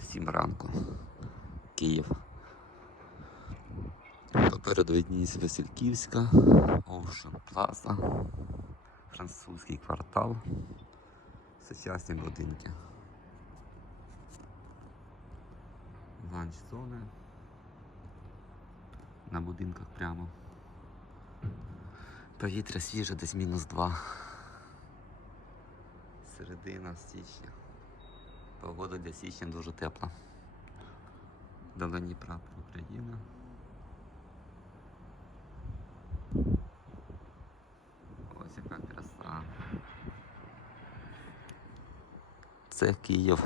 7 ранку. Київ. Попереду відніється Васильківська, Ocean Plaza, французький квартал, сучасні будинки. Ланч-зони. На будинках прямо. Повітря свіже десь мінус 2. Середина січня. Погода для січня дуже тепла. Долині прапор Україна. Ось яка краса. Це Київ.